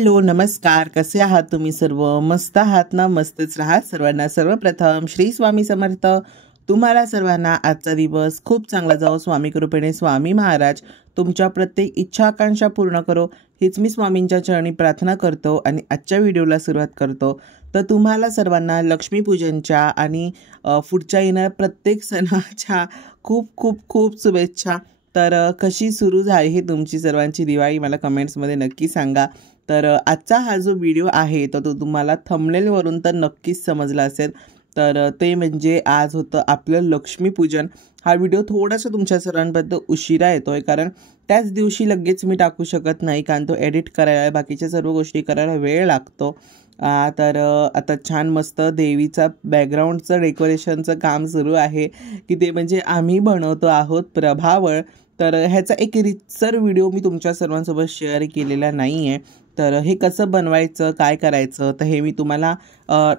Hello नमस्कार, कसे आहात तुम्ही सर्व? मस्त आहात ना? मस्तच राहा. सर्वांना सर्वप्रथम श्री स्वामी समर्थ. तुम्हाला सर्वांना आजचा दिवस खूप चांगला जाओ. स्वामी कृपेने स्वामी महाराज तुमच्या प्रत्येक इच्छा आकांक्षा पूर्ण करो, हीच मी स्वामींच्या चरणी प्रार्थना करतो आणि आजच्या व्हिडिओला सुरुवात करतो. तर तुम्हाला सर्वांना लक्ष्मीपूजनच्या आणि पुढच्या येणाऱ्या प्रत्येक सणाच्या खूप खूप खूप शुभेच्छा. तर कशी सुरू झाली ही तुमची सर्वांची दिवाळी मला कमेंट्समध्ये नक्की सांगा. तर आजचा हा जो व्हिडिओ आहे तो तुम्हाला थंबनेलवरून तर नक्कीच समजला असेल. तर ते म्हणजे आज होतं आपलं लक्ष्मीपूजन. हा व्हिडिओ थोडासा तुमच्या सर्वांबद्दल उशिरा येतो आहे, कारण त्याच दिवशी लगेच मी टाकू शकत नाही, कारण तो एडिट करायला बाकीच्या सर्व गोष्टी करायला वेळ लागतो. तर आता छान मस्त देवीचा बॅकग्राऊंडचं डेकोरेशनचं काम सुरू आहे, की ते म्हणजे आम्ही बनवतो आहोत प्रभावळ. तर ह्याचा एक रीतसर व्हिडिओ मी तुमच्या सर्वांसोबत शेअर केलेला नाही आहे. तर हे कसं बनवायचं, काय करायचं, तर हे मी तुम्हाला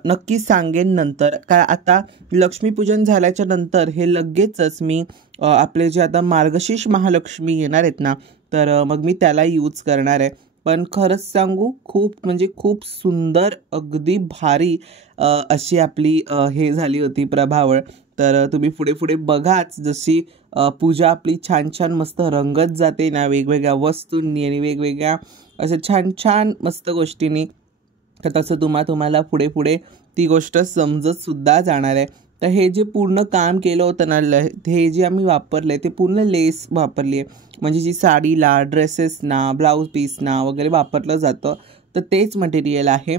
नक्कीच सांगेन नंतर. काय आता लक्ष्मीपूजन झाल्याच्या नंतर हे लगेचच मी आपले जे आता मार्गशीर्ष महालक्ष्मी येणार आहेत ना, तर मग मी त्याला यूज करणार आहे. पण खरंच सांगू, खूप म्हणजे खूप सुंदर, अगदी भारी अशी आपली हे झाली होती प्रभावळ. तर तुम्ही पुढे पुढे बघाच, जशी पूजा आपली छान छान मस्त रंगत जाते ना, वेगवेगळ्या वस्तूंनी आणि वेगवेगळ्या अशा छान छान मस्त गोष्टींनी. तर तसं तुम्हाला पुढे पुढे ती गोष्ट समजतसुद्धा जाणार आहे. तर हे जे पूर्ण काम केलं होतं ना, हे जे आम्ही वापरले ते पूर्ण लेस वापरली आहे. म्हणजे जी साडीला, ड्रेसेसना, ब्लाऊज पीसना वगैरे वापरलं जातं, तर तेच मटेरियल आहे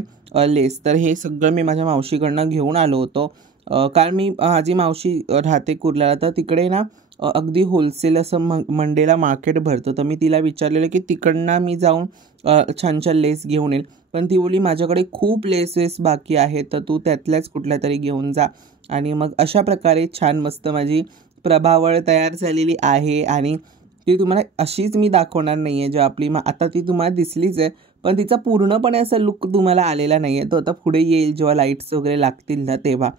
लेस. तर हे सगळं मी माझ्या मावशीकडनं घेऊन आलो होतो, कारण मी माझी मावशी राहते कुर्ल्याला, तर तिकडे ना अगदी होलसेल असं मंडेला मार्केट भरतं. तर मी तिला विचारलेलं की तिकडनं मी जाऊन छान छान लेस घेऊन येईल. पण ती बोलली माझ्याकडे खूप लेसेस बाकी आहेत, तर तू त्यातल्याच कुठल्या तरी घेऊन जा. आणि मग अशा प्रकारे छान मस्त माझी प्रभावळ तयार झालेली आहे. आणि ती तुम्हाला अशीच मी दाखवणार नाही आहे, जे आपली आता ती तुम्हाला दिसलीच आहे, पण तिचा पूर्णपणे असा लुक तुम्हाला आलेला नाही आहे. तो आता पुढे येईल जेव्हा लाईट्स वगैरे लागतील ना तेव्हा.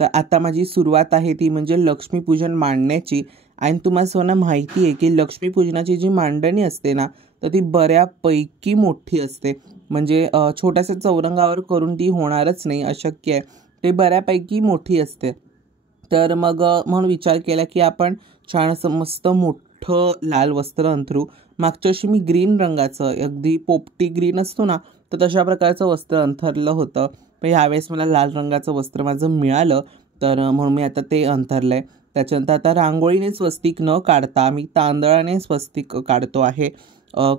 तर आता माझी सुरुवात आहे ती म्हणजे लक्ष्मीपूजन मांडण्याची. आणि तुम्हाला सर्वांना माहिती आहे की लक्ष्मीपूजनाची जी मांडणी असते ना, तर ती बऱ्यापैकी मोठी असते. म्हणजे छोट्याशा चौरंगावर करून ती होणारच नाही, अशक्य आहे. ते बऱ्यापैकी मोठी असते. तर मग म्हणून विचार केला की आपण छान असं मस्त मोठं लाल वस्त्र अंथरू. मागच्या वर्षी मी ग्रीन रंगाचं, अगदी पोपटी ग्रीन असतो ना, तर तशा प्रकारचं वस्त्र अंथरलं होतं. पण ह्यावेळेस मला लाल रंगाचं वस्त्र माझं मिळालं, तर म्हणून मी आता ते अंथरलं आहे. त्याच्यानंतर आता रांगोळीने स्वस्तिक न काढता मी तांदळाने स्वस्तिक काढतो आहे,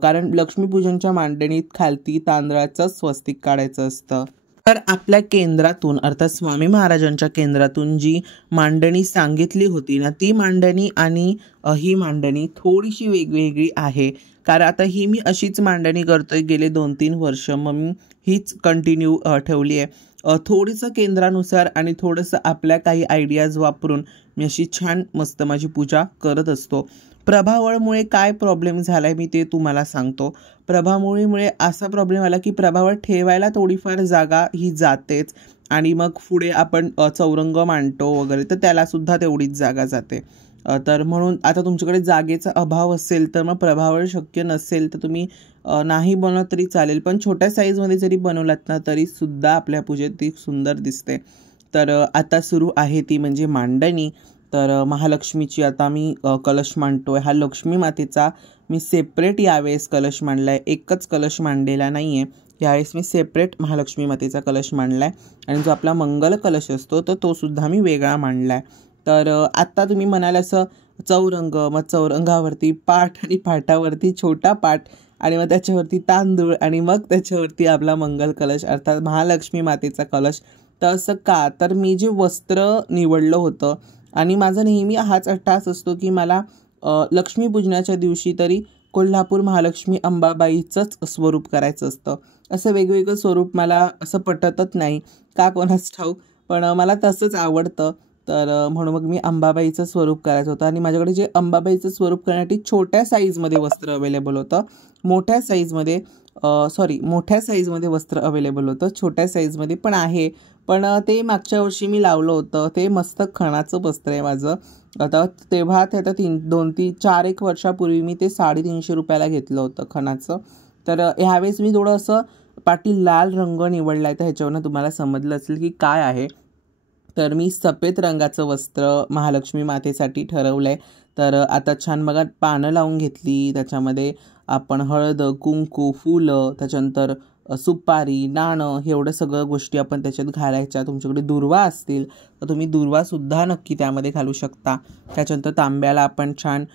कारण लक्ष्मीपूजनच्या मांडणीत खालती तांदळाचं स्वस्तिक काढायचं असतं. तर आपल्या केंद्रातून अर्थात स्वामी महाराजांच्या केंद्रातून जी मांडणी सांगितली होती ना, ती मांडणी आणि ही मांडणी थोडीशी वेगवेगळी आहे. कारण आता ही मी अशीच मांडणी करतोय गेले 2-3 वर्ष, मग मी हीच कंटिन्यू ठेवली आहे. थोडंसं केंद्रानुसार आणि थोडंसं आपल्या काही आयडियाज वापरून मी अशी छान मस्त माझी पूजा करत असतो. प्रभावळमुळे काय प्रॉब्लेम झाला आहे मी ते तुम्हाला सांगतो. प्रभावळीमुळे असा प्रॉब्लेम आला की प्रभावळ ठेवायला थोडीफार जागा ही जातेच, आणि मग पुढे आपण चौरंग मांडतो वगैरे, तर त्यालासुद्धा तेवढीच जागा जाते. तर म्हणून आता तुमच्याकडे जागेचा अभाव असेल तर मग प्रभावळ शक्य नसेल तर तुम्ही नाही बनवत तरी चालेल, पण छोट्या साईजमध्ये जरी बनवलात ना तरीसुद्धा आपल्या पूजेत ती सुंदर दिसते. तर आता सुरू आहे ती म्हणजे मांडणी. तर महालक्ष्मीची आता मी कलश मांडतो आहे. हा लक्ष्मी मातेचा मी सेपरेट यावेळेस कलश मांडला आहे, एकच कलश मांडलेला नाही आहे. यावेळेस मी सेपरेट महालक्ष्मी मातेचा कलश मांडला आहे, आणि जो आपला मंगल कलश असतो तर तो सुद्धा मी वेगळा मांडला आहे. तर आत्ता तुम्ही म्हणाल असं चौरंग, मग चौरंगावरती पाट आणि पाटावरती छोटा पाट, आणि मग त्याच्यावरती तांदूळ, आणि मग त्याच्यावरती आपला मंगल कलश अर्थात महालक्ष्मी मातेचा कलश. तर असं का, तर मी जे वस्त्र निवडलं होतं, आणि माझा नेहमी हाच अट्टास असतो की मला लक्ष्मीपूजनाच्या दिवशी तरी कोल्हापूर महालक्ष्मी अंबाबाईचंच स्वरूप करायचं असतं. असं वेगवेगळं स्वरूप मला असं पटतच नाही, का कोणाच ठाऊक, पण मला तसंच आवडतं. तर म्हणून मग मी अंबाबाईचं स्वरूप करायचं होतं, आणि माझ्याकडे जे अंबाबाईचं स्वरूप करण्यासाठी छोट्या साईजमध्ये वस्त्र अवेलेबल होतं. मोठ्या साईजमध्ये वस्त्र अवेलेबल होतं, छोट्या साईजमध्ये पण आहे. पण ते मागच्या वर्षी मी लावलं होतं, ते मस्त खणाचं वस्त्र आहे माझं. आता तेव्हा ते आता 4-1 वर्षापूर्वी मी ते 350 रुपयाला घेतलं होतं खणाचं. तर ह्यावेळेस मी थोडं असं पाटील लाल रंग निवडला आहे तर ह्याच्यावरनं तुम्हाला समजलं असेल की काय आहे. तर मी सफेद रंगाचं वस्त्र महालक्ष्मी मातेसाठी ठरवलं आहे. तर आता छान बघा पानं लावून घेतली, त्याच्यामध्ये आपण हळद, कुंकू, फुलं, त्याच्यानंतर सुपारी, नाणं एवढं सगळं गोष्टी आपण त्याच्यात घालायच्या. तुमच्याकडे दुर्वा असतील तर तुम्ही दुर्वासुद्धा नक्की त्यामध्ये घालू शकता. त्याच्यानंतर तांब्याला आपण छान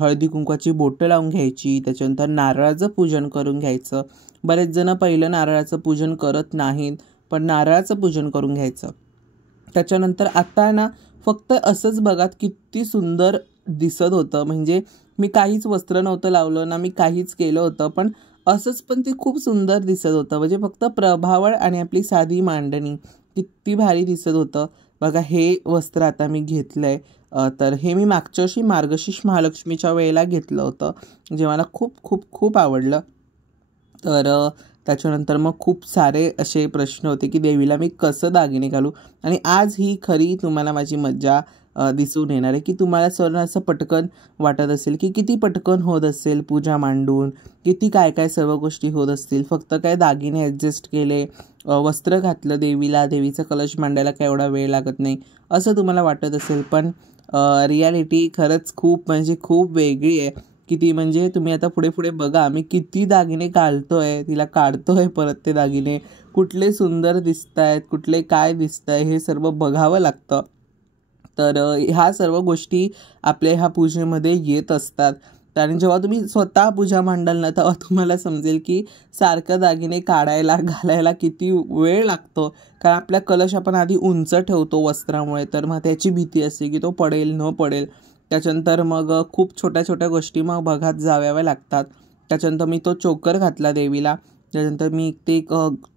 हळदी कुंकवाची बोटं लावून घ्यायची. त्याच्यानंतर नारळाचं पूजन करून घ्यायचं. बरेच जण पहिलं नारळाचं पूजन करत नाहीत, पण नारळाचं पूजन करून घ्यायचं. त्याच्यानंतर आता ना फक्त असंच बघा किती सुंदर दिसत होतं. म्हणजे मी काहीच वस्त्र नव्हतं लावलं ना, मी काहीच केलं होतं, पण असंच पण ते खूप सुंदर दिसत होतं. म्हणजे फक्त प्रभावळ आणि आपली साधी मांडणी किती भारी दिसत होतं बघा. हे वस्त्र आता मी घेतलं आहे. तर हे मी मागच्या वर्षी मार्गशीर्ष महालक्ष्मीच्या वेळेला घेतलं होतं, जे मला खूप खूप खूप आवडलं. तर त्याच्यानंतर मग खूप सारे असे प्रश्न होते की देवीला मी कसं दागिने घालू. आणि आज ही खरी तुम्हाला माझी मज्जा दिसून येणार आहे की तुम्हाला सर्व असं पटकन वाटत असेल की किती पटकन होत असेल पूजा मांडून, किती काय काय सर्व गोष्टी होत असतील. फक्त काय दागिने ॲडजस्ट केले, वस्त्र घातलं देवीला, देवीचा कलश मांडायला काय एवढा वेळ लागत नाही असं तुम्हाला वाटत असेल. पण रियालिटी खरंच खूप म्हणजे खूप वेगळी आहे. किती म्हणजे तुम्ही आता पुढे पुढे बघा मी किती दागिने घालतोय, तिला काढतोय परत ते दागिने, कुठले सुंदर दिसत आहेत, कुठले काय दिसत आहे हे सर्व बघावं लागतं. तर ह्या सर्व गोष्टी आपल्या ह्या पूजेमध्ये येत असतात. आणि जेव्हा तुम्ही स्वतः पूजा मांडाल ना तेव्हा तुम्हाला समजेल की सारखं दागिने काढायला घालायला किती वेळ लागतो. कारण आपल्या कलश आपण आधी उंच ठेवतो वस्त्रामुळे, तर मग त्याची भीती असते की तो पडेल न पडेल. त्याच्यानंतर मग खूप छोट्या छोट्या गोष्टी मग बघत जाव्याव्या लागतात. त्याच्यानंतर मी तो चोकर घातला देवीला. त्याच्यानंतर मी ते एक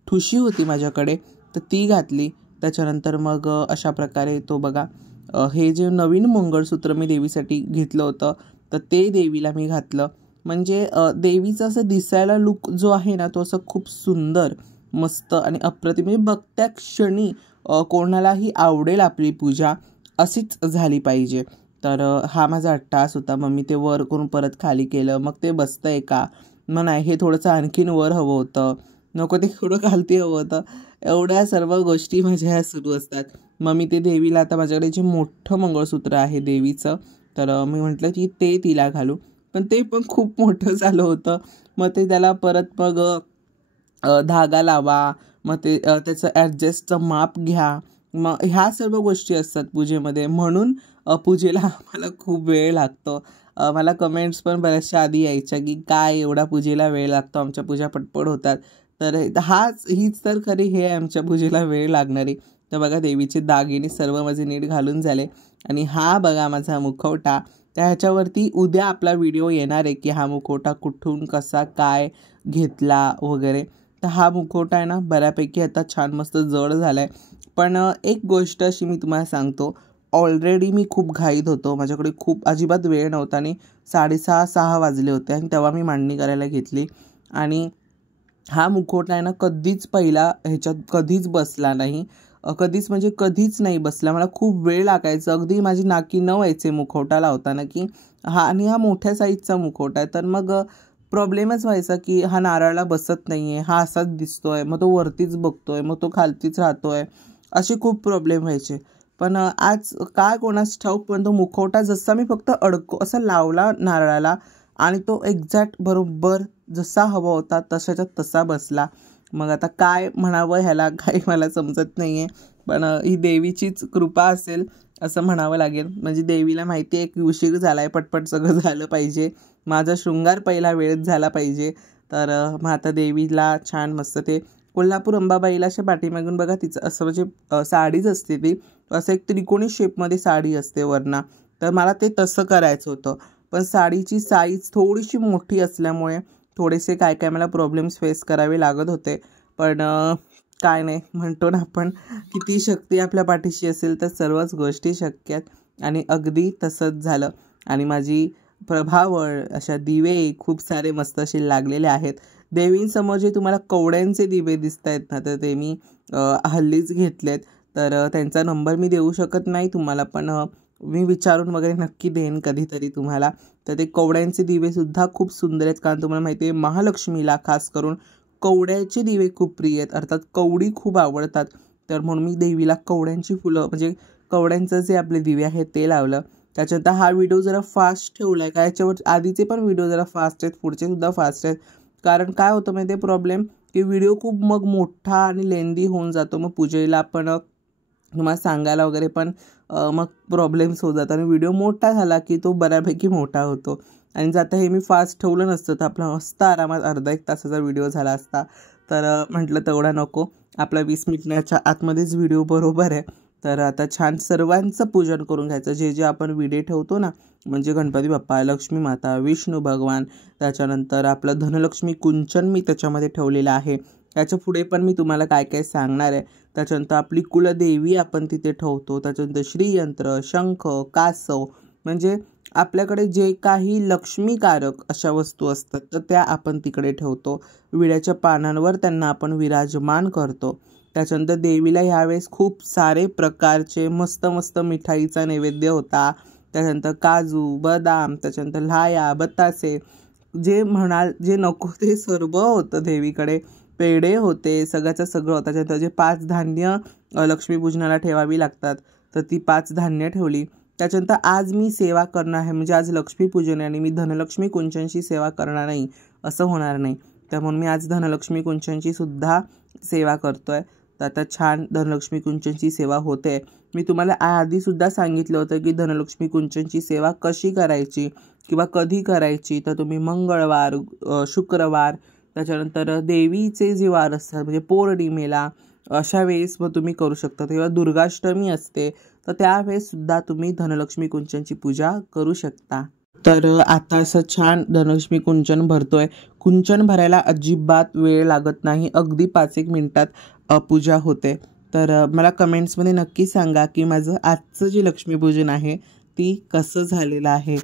ठुशी होती माझ्याकडे तर ती घातली. त्याच्यानंतर मग अशा प्रकारे तो बघा हे जे नवीन मंगळसूत्र मी देवीसाठी घेतलं होतं तर ते देवीला मी घातलं. म्हणजे देवीचं असं दिसायला लुक जो आहे ना तो असं खूप सुंदर मस्त आणि अप्रतिम, म्हणजे बघत्या क्षणी कोणालाही आवडेल आपली पूजा अशीच झाली पाहिजे. तर हा माझा अट्टास होता. मग मी ते वर करून परत खाली केलं. मग ते बसतंय का, मग नाही हे थोडंसं आणखीन वर हवं होतं, नको ते थोडं खालती हवं होतं. एवढ्या सर्व गोष्टी माझ्या ह्या सुरू असतात. मग मी ते देवीला आता माझ्याकडे जे मोठं मंगळसूत्र आहे देवीचं, तर मी म्हटलं की ते तिला घालू, पण ते पण खूप मोठं झालं होतं. मग ते त्याला परत मग धागा लावा, मग ते त्याचं ॲडजस्टचं माप घ्या. मग ह्या सर्व गोष्टी असतात पूजेमध्ये. म्हणून पूजेला आम्हाला खूप वेळ लागतो. मला कमेंट्स पण बऱ्याचशा आधी यायच्या की काय एवढा पूजेला वेळ लागतो, आमच्या पूजा पटपट होतात. तर हीच तर खरी हे आमच्या पूजेला वेळ लागणारी. तर बघा देवीचे दागिने सर्व माझे नीट घालून झाले. आणि हा बघा माझा मुखवटा. तर ह्याच्यावरती उद्या आपला व्हिडिओ येणार आहे की हा मुखवटा कुठून कसा काय घेतला वगैरे. तर हा मुखवटा आहे ना बऱ्यापैकी आता छान मस्त जड झाला आहे. पण एक गोष्ट अशी मी तुम्हाला सांगतो, ऑलरेडी मी खूप घाईत होतो, माझ्याकडे खूप अजिबात वेळ नव्हता आणि 6:30-6 वाजले होते आणि तेव्हा मी मांडणी करायला घेतली. आणि हा मुखवटा आहे ना कधीच पहिला ह्याच्यात कधीच बसला नाही. कधीच म्हणजे कधीच नाही बसला. मला खूप वेळ लागायचा, अगदी माझी नाकी न व्हायचे मुखवटा लावताना की आणि हा मोठ्या साईजचा मुखवटा आहे. तर मग प्रॉब्लेमच व्हायचा की हा नारळाला बसत नाही आहे, हा असाच दिसतोय, मग तो वरतीच बघतोय, मग तो खालतीच राहतोय, असे खूप प्रॉब्लेम व्हायचे. पण आज काय कोणास ठाऊक, पण तो मुखवटा जसा मी फक्त असा लावला नारळाला आणि तो एक्झॅक्ट बरोबर जसा हवा होता तशाच्या तसा बसला. मग आता काय म्हणावं ह्याला काही मला समजत नाही आहे. पण ही देवीचीच कृपा असेल असं म्हणावं लागेल. म्हणजे देवीला माहिती आहे की उशीर झाला आहे, पटपट सगळं झालं पाहिजे, माझा शृंगार पहिला वेळेत झाला पाहिजे. तर मग आता देवीला छान मस्त ते कोल्हापूर अंबाबाईला अशा पाठीमागून बघा तिचं असं म्हणजे साडीच असते ती, असं एक त्रिकोणी शेपमध्ये साडी असते वरना. तर मला ते तसं करायचं होतं, पण साडीची साईज थोडीशी मोठी असल्यामुळे थोडेसे काय काय मला प्रॉब्लेम्स फेस करावे लागत होते. पण काय नाही, म्हणतो ना आपण किती शक्ती आपल्या पाठीशी असेल तर सर्वच गोष्टी शक्य आहेत. आणि अगदी तसंच झालं. आणि माझी प्रभावळ अशा दिवे खूप सारे मस्त असे लागलेले आहेत. देवींसमोर जे तुम्हाला कवड्यांचे दिवे दिसत आहेत ना, तर ते मी हल्लीच घेतलेत. तर त्यांचा नंबर मी देऊ शकत नाही तुम्हाला, पण मी विचारून वगैरे नक्की देईन कधीतरी तुम्हाला. तर ते कवड्यांचे दिवेसुद्धा खूप सुंदर आहेत, कारण तुम्हाला माहिती आहे महालक्ष्मीला खास करून कवड्याचे दिवे खूप प्रिय आहेत, अर्थात कवडी खूप आवडतात. तर म्हणून मी देवीला कवड्यांची फुलं म्हणजे कवड्यांचं जे आपले दिवे आहेत ते लावलं. त्याच्यानंतर हा व्हिडिओ जरा फास्ट ठेवला आहे, काय याच्यावर आधीचे पण व्हिडिओ जरा फास्ट आहेत, पुढचे सुद्धा फास्ट आहेत. कारण काय होतं माहिती आहे प्रॉब्लेम, की व्हिडिओ खूप मग मोठा आणि लेंदी होऊन जातो. मग पूजेला पण तुम्हाला सांगायला वगैरे पण मग प्रॉब्लेम्स होत जातात आणि व्हिडिओ मोठा झाला की तो बऱ्यापैकी मोठा होतो. आणि जर आता हे मी फास्ट ठेवलं नसतं तर आपला मस्त आरामात अर्धा 1 तासाचा व्हिडिओ झाला असता. तर म्हटलं तेवढा नको, आपला 20 मिनिटाच्या आतमध्येच व्हिडिओ बरोबर आहे. तर आता छान सर्वांचं पूजन करून घ्यायचं. जे जे आपण विडे ठेवतो ना, म्हणजे गणपती बाप्पा, लक्ष्मी माता, विष्णू भगवान, त्याच्यानंतर आपलं धनलक्ष्मी कुंचन मी त्याच्यामध्ये ठेवलेलं आहे. त्याच्या पुढे पण मी तुम्हाला काय काय सांगणार आहे. त्याच्यानंतर आपली कुलदेवी आपण तिथे ठेवतो. त्याच्यानंतर श्रीयंत्र, शंख, कासव, म्हणजे आपल्याकडे जे काही लक्ष्मीकारक अशा वस्तू असतात तर त्या आपण तिकडे ठेवतो. विड्याच्या पानांवर त्यांना आपण विराजमान करतो. त्याच्यानंतर देवीला ह्यावेळेस खूप सारे प्रकारचे मस्त मस्त मिठाईचा नैवेद्य होता. त्याच्यानंतर काजू, बदाम, त्याच्यानंतर लाह्या, बतासे, जे म्हणाल जे नको ते सर्व होतं देवीकडे. पेढे होते, सगळ्याचं सगळं होतं. त्याच्यानंतर जे 5 धान्य लक्ष्मीपूजनाला ठेवावी लागतात तर ती 5 धान्य ठेवली. त्याच्यानंतर आज मी सेवा करणार आहे, म्हणजे आज लक्ष्मीपूजन आहे आणि मी धनलक्ष्मी कुंचनची सेवा करणार नाही असं होणार नाही. त्यामुळे मी आज धनलक्ष्मी कुंचनची सुद्धा सेवा करतो आहे. तर आता छान धनलक्ष्मी कुंचनची सेवा होते. मी तुम्हाला आधीसुद्धा सांगितलं होतं की धनलक्ष्मी कुंचनची सेवा कशी करायची किंवा कधी करायची. तर तुम्ही मंगळवार, शुक्रवार, त्याच्यानंतर देवीचे जे वार असतात म्हणजे पौर्णिमेला, अशा वेळेस मग तुम्ही करू शकता. तेव्हा दुर्गाष्टमी असते तर त्यावेळेससुद्धा तुम्ही धनलक्ष्मी कुंचनची पूजा करू शकता. तर आता असं छान धनलक्ष्मी कुंचन भरतोय. कुंचन भरायला अजिबात वेळ लागत नाही, अगदी 5-1 मिनिटात पूजा होते. तर मला कमेंट्समध्ये नक्की सांगा की माझं आजचं जे लक्ष्मीपूजन आहे ती कसं झालेलं आहे.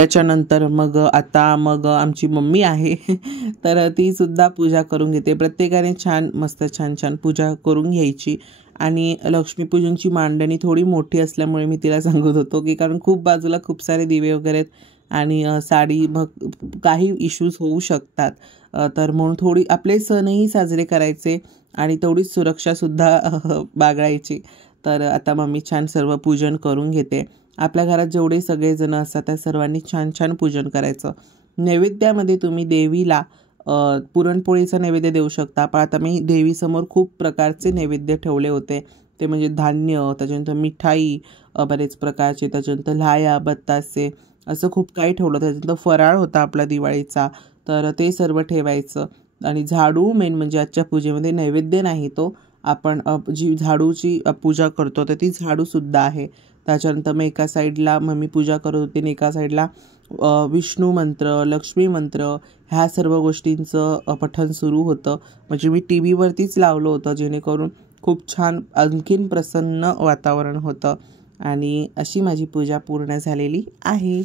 त्याच्यानंतर मग आमची मम्मी आहे तर ती सुद्धा पूजा करून घेते. प्रत्येकाने छान मस्त छान पूजा करून घ्यायची. आणि लक्ष्मीपूजनची मांडणी थोडी मोठी असल्यामुळे मी तिला सांगत होतो की कारण खूप बाजूला खूप सारे दिवे वगैरे आहेत आणि साडी मग काही इश्यूज होऊ शकतात. तर म्हणून थोडी आपले सणही साजरे करायचे आणि तेवढीच सुरक्षासुद्धा बाळगायची. तर आता मम्मी छान सर्व पूजन करून घेते. आपल्या घरात जेवढे सगळेजण असतात त्या सर्वांनी छान छान पूजन करायचं. नैवेद्यामध्ये तुम्ही देवीला पुरणपोळीचा नैवेद्य देऊ शकता. पण आता मी देवीसमोर खूप प्रकारचे नैवेद्य ठेवले होते. ते म्हणजे धान्य, त्याच्यानंतर मिठाई बरेच प्रकारचे, त्याच्यानंतर लाह्या, बत्तासे, असं खूप काही ठेवलं. त्याच्यानंतर फराळ होता आपला दिवाळीचा, तर ते सर्व ठेवायचं. आणि झाडू मेन म्हणजे आजच्या पूजेमध्ये नैवेद्य नाही, तो आपण जी झाडूची पूजा करतो तर ती झाडूसुद्धा आहे. त्याच्यानंतर मग एका साईडला मम्मी पूजा करत होती आणि एका साईडला विष्णू मंत्र, लक्ष्मी मंत्र ह्या सर्व गोष्टींचं पठण सुरू होतं. म्हणजे मी टी व्हीवरतीच लावलं होतं, जेणेकरून खूप छान आणखीन प्रसन्न वातावरण होतं. आणि अशी माझी पूजा पूर्ण झालेली आहे.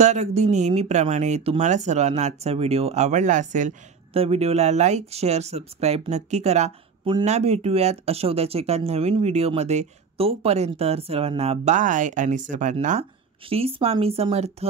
तर अगदी नेहमीप्रमाणे तुम्हाला सर्वांना आजचा व्हिडिओ आवडला असेल तर व्हिडिओला लाईक, शेअर, सबस्क्राईब नक्की करा. पुन्हा भेटूयात अशा उद्याच्या एका नवीन व्हिडिओमध्ये. तोपर्यंत सर्वांना बाय आणि सर्वांना श्री स्वामी समर्थ.